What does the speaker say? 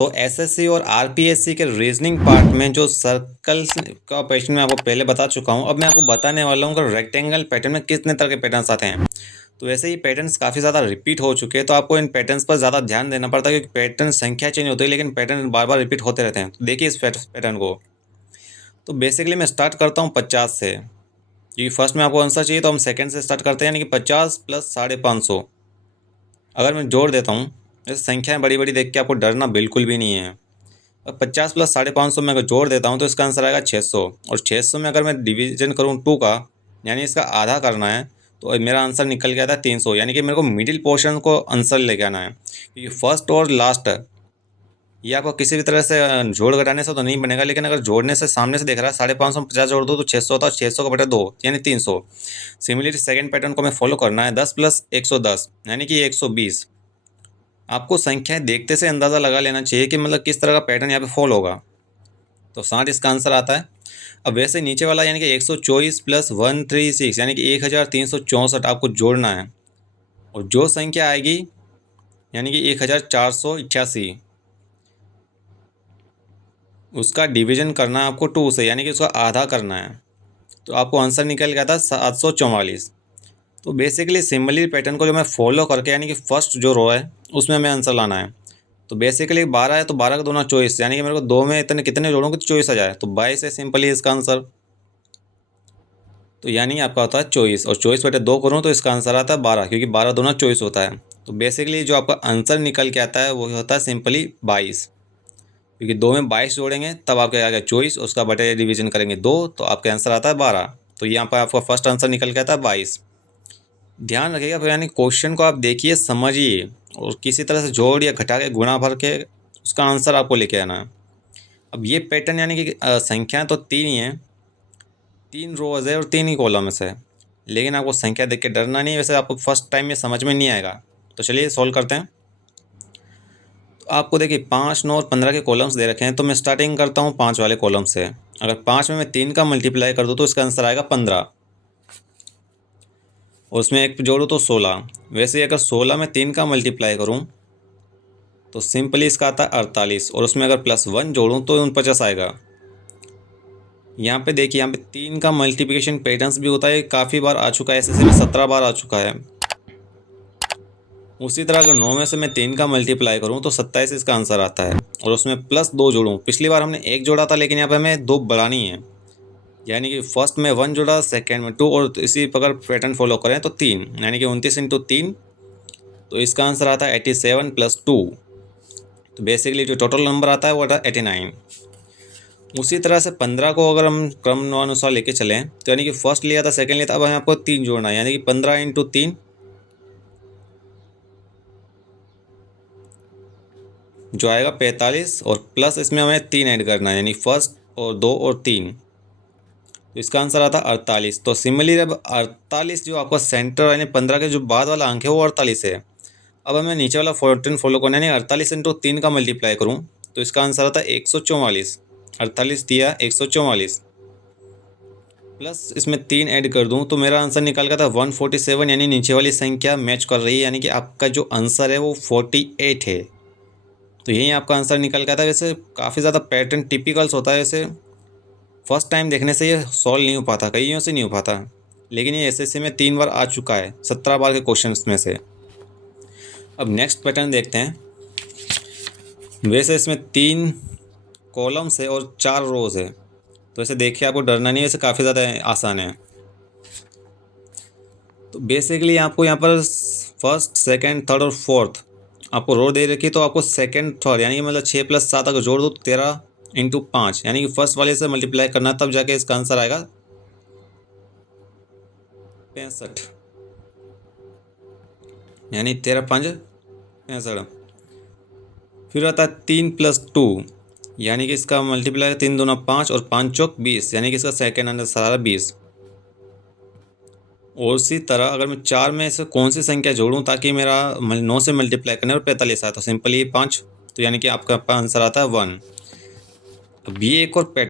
तो एसएससी और आरपीएससी के रीजनिंग पार्ट में जो सर्कल्स का क्वेश्चन मैं आपको पहले बता चुका हूं, अब मैं आपको बताने वाला हूं कि रेक्टेंगल पैटर्न में कितने तरह के पैटर्न्स आते हैं। तो वैसे ही पैटर्न्स काफ़ी ज़्यादा रिपीट हो चुके हैं, तो आपको इन पैटर्न्स पर ज़्यादा ध्यान देना पड़ता है क्योंकि पैटर्न संख्या चेंज होती है लेकिन पैटर्न बार बार रिपीट होते रहते हैं। तो देखिए इस पैटर्न को। तो बेसिकली मैं स्टार्ट करता हूँ 50 से, क्योंकि फर्स्ट में आपको आंसर चाहिए तो हम सेकेंड से स्टार्ट करते हैं, यानी कि 50 प्लस 550। अगर मैं जोड़ देता हूँ, जैसे संख्याएँ बड़ी बड़ी देख के आपको डरना बिल्कुल भी नहीं है। अब 50 प्लस 550 में अगर जोड़ देता हूँ तो इसका आंसर आएगा 600, और 600 में अगर मैं डिवीजन करूँ 2 का, यानी इसका आधा करना है, तो मेरा आंसर निकल गया था 300। यानी कि मेरे को मिडिल पोर्शन को आंसर लेके आना है, क्योंकि फर्स्ट और लास्ट ये आपको किसी भी तरह से जोड़ घटाने से तो नहीं बनेगा, लेकिन अगर जोड़ने से सामने से देख रहा है 550 में 50 जोड़ दो तो 600 होता है, 600 का बटा 2 यानी 300। सिमिलरली सेकेंड पैटर्न को हमें फॉलो करना है, 10 प्लस 110 यानी कि 120। आपको संख्याएं देखते से अंदाज़ा लगा लेना चाहिए कि मतलब किस तरह का पैटर्न यहाँ पे फॉलो होगा। तो 60 इसका आंसर आता है। अब वैसे नीचे वाला यानी कि 124 प्लस 136 यानी कि 1364 आपको जोड़ना है, और जो संख्या आएगी यानी कि 1488 उसका डिवीजन करना है आपको 2 से, यानी कि उसका आधा करना है। तो आपको आंसर निकल गया था 744। तो बेसिकली सिमिलर पैटर्न को जो मैं फॉलो करके, यानी कि फर्स्ट जो रो है उसमें हमें आंसर लाना है। तो बेसिकली 12 है तो 12 का 2 24, यानी कि मेरे को 2 में इतने कितने जोड़ों तो 24 आ जाए, तो 22 है सिंपली इसका आंसर। तो यानी आपका होता है 24, और 24/2 करूँ तो इसका आंसर आता है 12, क्योंकि 12 2 24 होता है। तो बेसिकली जो आपका आंसर निकल के आता है वो होता है सिंपली 22, क्योंकि 2 में 22 जोड़ेंगे तब आपके आएगा 24, उसका बटे डिवीजन करेंगे 2 तो आपका आंसर आता है 12। तो यहाँ पर आपका फर्स्ट आंसर निकल के आता है 22। ध्यान रखिएगा, यानी क्वेश्चन को आप देखिए, समझिए, और किसी तरह से जोड़ या घटा के गुणा भर के उसका आंसर आपको लेके आना है। अब ये पैटर्न यानी कि संख्या तो 3 ही हैं, 3 रोज़ है और 3 ही कॉलम्स है, लेकिन आपको संख्या देख के डरना नहीं है। वैसे आपको फर्स्ट टाइम में समझ में नहीं आएगा, तो चलिए सॉल्व करते हैं। तो आपको देखिए 5, 9 और 15 के कॉलम्स दे रखे हैं, तो मैं स्टार्टिंग करता हूँ 5 वाले कॉलम से। अगर 5 में मैं 3 का मल्टीप्लाई कर दूँ तो इसका आंसर आएगा 15, और उसमें एक जोड़ूँ तो 16। वैसे अगर 16 में 3 का मल्टीप्लाई करूँ तो सिंपली इसका आता है 48, और उसमें अगर +1 जोड़ूँ तो 49 आएगा। यहाँ पे देखिए, यहाँ पे 3 का मल्टीप्लिकेशन पैटर्न्स भी होता है, काफ़ी बार आ चुका है, एसएससी में 17 बार आ चुका है। उसी तरह अगर 9 में से मैं 3 का मल्टीप्लाई करूँ तो 27 इसका आंसर आता है, और उसमें +2 जोड़ूँ। पिछली बार हमने 1 जोड़ा था, लेकिन यहाँ पे हमें 2 बढ़ानी है, यानी कि फर्स्ट में 1 जोड़ा, सेकेंड में 2, और इसी प्रकार पैटर्न फॉलो करें तो 3, यानी कि 29 × 3, तो इसका आंसर आता है 87 + 2। तो बेसिकली जो टोटल नंबर आता है वो आता है 89। उसी तरह से 15 को अगर हम क्रम अनुसार लेके चलें तो यानी कि फर्स्ट लिया था, सेकंड लिया था, अब हमें आपको 3 जोड़ना है, यानी कि 15 × 3 जो आएगा 45, और प्लस इसमें हमें 3 ऐड करना है, यानी फर्स्ट और 2 और 3, तो इसका आंसर आता है 48। तो सिमिलरली अब 48 जो आपका सेंटर यानी 15 के जो बाद वाला अंक है वो 48 है। अब हमें नीचे वाला 14 फॉलो करना है, यानी 48 × 3 का मल्टीप्लाई करूँ तो इसका आंसर आता है 144। 48 दिया 144, प्लस इसमें 3 ऐड कर दूं तो मेरा आंसर निकल गया था 147, यानी नीचे वाली संख्या मैच कर रही है, यानी कि आपका जो आंसर है वो 48 है। तो यही आपका आंसर निकल गया था। वैसे काफ़ी ज़्यादा पैटर्न टिपिकल्स होता है, वैसे फर्स्ट टाइम देखने से ये सॉल्व नहीं हो पाता, कईयों से नहीं हो पाता, लेकिन ये एसएससी में 3 बार आ चुका है 17 बार के क्वेश्चन में से। अब नेक्स्ट पैटर्न देखते हैं। वैसे इसमें 3 कॉलम्स है और 4 रोज़ है, तो ऐसे देखिए आपको डरना नहीं है, वैसे काफ़ी ज़्यादा आसान है। तो बेसिकली आपको यहाँ पर फर्स्ट, सेकंड, थर्ड और फोर्थ आपको रो दे रखी है, तो आपको सेकंड, थर्ड यानी कि मतलब 6 + 7 अगर जोड़ दो तो 13 × 5, यानी कि फर्स्ट वाले से मल्टीप्लाई करना, तब जाके इसका आंसर आएगा 65, यानी 13 × 5 = 65। फिर आता है 3 + 2, यानी कि इसका मल्टीप्लाई 3 दूना 5 और 5 चौक 20, यानी कि इसका सेकेंड आंसर आ रहा है 20। और इसी तरह अगर मैं 4 में से कौन सी संख्या जोड़ूं ताकि मेरा 9 से मल्टीप्लाई करने और 45 आए, तो सिंपली 5, तो यानी कि आपका आंसर आता है 1। अब ये एक और पैटर्न